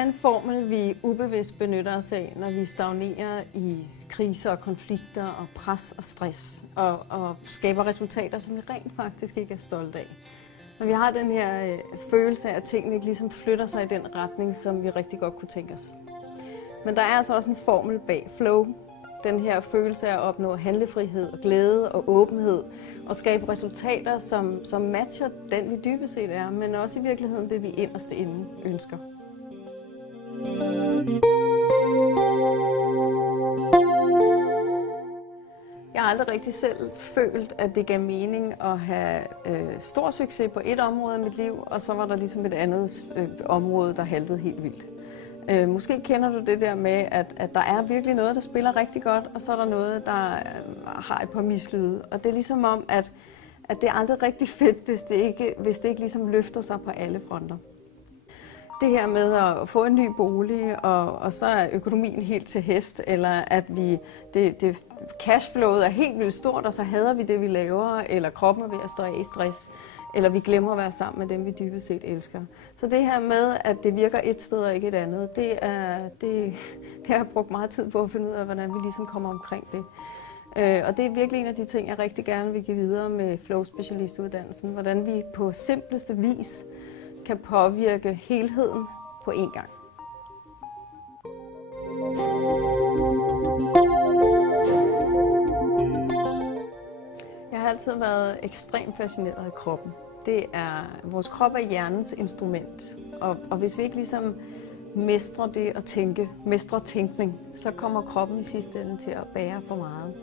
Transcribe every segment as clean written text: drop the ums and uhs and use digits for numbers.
er en formel, vi ubevidst benytter os af, når vi stagnerer i kriser og konflikter og pres og stress, og skaber resultater, som vi rent faktisk ikke er stolte af. Når vi har den her følelse af, at tingene ikke ligesom flytter sig i den retning, som vi rigtig godt kunne tænke os. Men der er altså også en formel bag flow. Den her følelse af at opnå handlefrihed og glæde og åbenhed og skabe resultater, som matcher den, vi dybest set er, men også i virkeligheden det, vi inderst inde ønsker. Jeg har aldrig rigtig selv følt, at det gav mening at have stor succes på et område af mit liv, og så var der ligesom et andet område, der haltede helt vildt. Måske kender du det der med, at der er virkelig noget, der spiller rigtig godt, og så er der noget, der har et par mislyde. Og det er ligesom om, at det er aldrig rigtig fedt, hvis det ikke ligesom løfter sig på alle fronter. Det her med at få en ny bolig, og så er økonomien helt til hest, eller at cashflowet er helt vildt stort, og så hader vi det, vi laver, eller kroppen er ved at stå af i stress, eller vi glemmer at være sammen med dem, vi dybest set elsker. Så det her med, at det virker et sted og ikke et andet, det har jeg brugt meget tid på at finde ud af, hvordan vi ligesom kommer omkring det. Og det er virkelig en af de ting, jeg rigtig gerne vil give videre med Flow-specialistuddannelsen, hvordan vi på simpleste vis kan påvirke helheden på én gang. Jeg har altid været ekstremt fascineret af kroppen. Vores krop er hjernens instrument, og hvis vi ikke ligesom mestrer det at tænke, mestrer tænkning, så kommer kroppen i sidste ende til at bære for meget.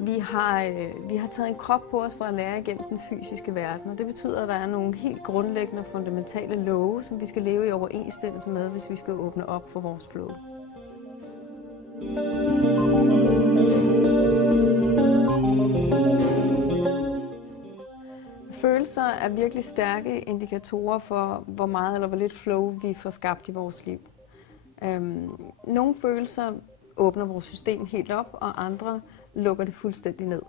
Vi har taget en krop på os for at lære igennem den fysiske verden, og det betyder, at der er nogle helt grundlæggende og fundamentale love, som vi skal leve i overensstemmelse med, hvis vi skal åbne op for vores flow. Følelser er virkelig stærke indikatorer for, hvor meget eller hvor lidt flow vi får skabt i vores liv. Nogle følelser åbner vores system helt op, og andre lukker det fuldstændig ned.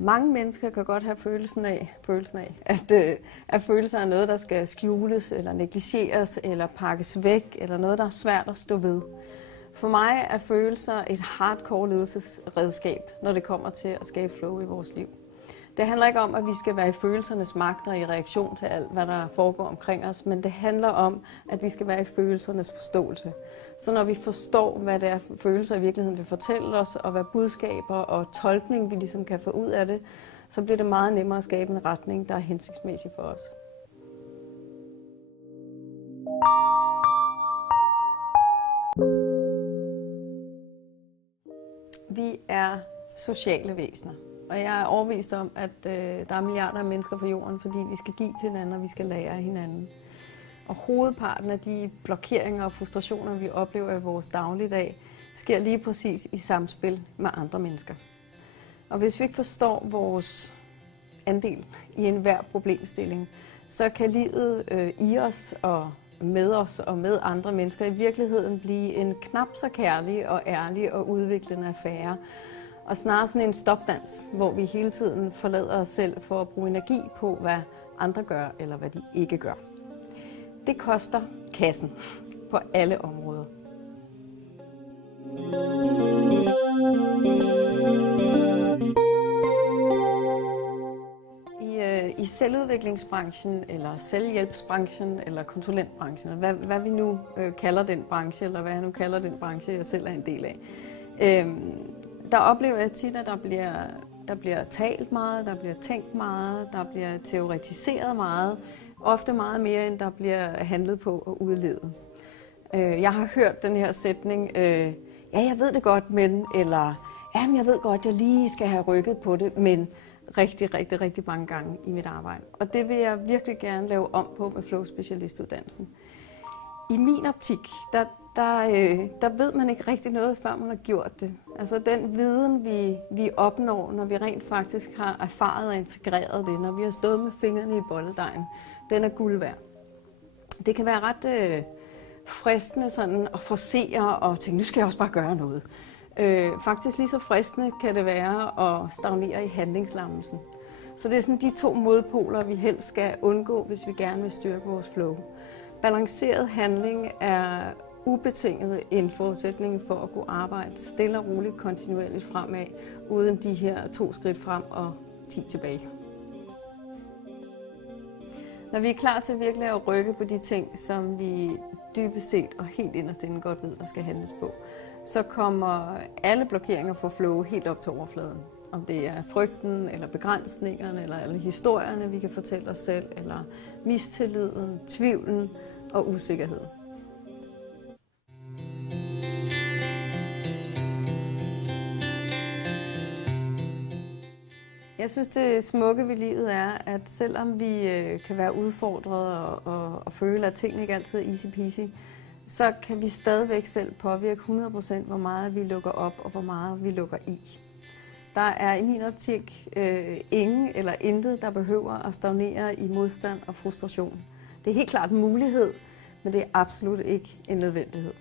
Mange mennesker kan godt have følelsen af at følelser er noget, der skal skjules, eller negligeres, eller pakkes væk, eller noget, der er svært at stå ved. For mig er følelser et hardcore ledelsesredskab, når det kommer til at skabe flow i vores liv. Det handler ikke om, at vi skal være i følelsernes magt og i reaktion til alt, hvad der foregår omkring os, men det handler om, at vi skal være i følelsernes forståelse. Så når vi forstår, hvad det er følelser i virkeligheden vil fortælle os, og hvad budskaber og tolkning vi ligesom kan få ud af det, så bliver det meget nemmere at skabe en retning, der er hensigtsmæssig for os. Vi er sociale væsener. Og jeg er overbevist om, at der er milliarder af mennesker på jorden, fordi vi skal give til hinanden, og vi skal lære af hinanden. Og hovedparten af de blokeringer og frustrationer, vi oplever i vores dagligdag, sker lige præcis i samspil med andre mennesker. Og hvis vi ikke forstår vores andel i enhver problemstilling, så kan livet i os og med andre mennesker i virkeligheden blive en knap så kærlig og ærlig og udviklende affære. Og snarere sådan en stopdans, hvor vi hele tiden forlader os selv for at bruge energi på, hvad andre gør eller hvad de ikke gør. Det koster kassen på alle områder. I selvudviklingsbranchen, eller selvhjælpsbranchen, eller konsulentbranchen, hvad vi nu kalder den branche, eller hvad jeg nu kalder den branche, jeg selv er en del af, der oplever jeg tit, at der bliver talt meget, der bliver tænkt meget, der bliver teoretiseret meget, ofte meget mere, end der bliver handlet på og udlevet. Jeg har hørt den her sætning, ja, jeg ved det godt, men, eller, jamen, jeg ved godt, jeg lige skal have rykket på det, men rigtig mange gange i mit arbejde. Og det vil jeg virkelig gerne lave om på med Flow-specialistuddannelsen. I min optik, der ved man ikke rigtig noget, før man har gjort det. Altså den viden, vi opnår, når vi rent faktisk har erfaret og integreret det, når vi har stået med fingrene i bolledejen, den er guld værd. Det kan være ret fristende sådan at forcere og tænke, nu skal jeg også bare gøre noget. Faktisk lige så fristende kan det være at stagnere i handlingslammelsen. Så det er sådan de to modpoler, vi helst skal undgå, hvis vi gerne vil styrke vores flow. Balanceret handling er ubetinget en forudsætning for at kunne arbejde stille og roligt kontinuerligt fremad, uden de her 2 skridt frem og 10 tilbage. Når vi er klar til virkelig at rykke på de ting, som vi dybest set og helt inderst inde godt ved, der skal handles på, så kommer alle blokeringer for flow helt op til overfladen. Om det er frygten, eller begrænsningerne, eller alle historierne, vi kan fortælle os selv, eller mistilliden, tvivlen og usikkerhed. Jeg synes, det smukke ved livet er, at selvom vi kan være udfordret og føle, at tingene ikke altid er easy peasy, så kan vi stadigvæk selv påvirke 100%, hvor meget vi lukker op og hvor meget vi lukker i. Der er i min optik ingen eller intet, der behøver at stagnere i modstand og frustration. Det er helt klart en mulighed, men det er absolut ikke en nødvendighed.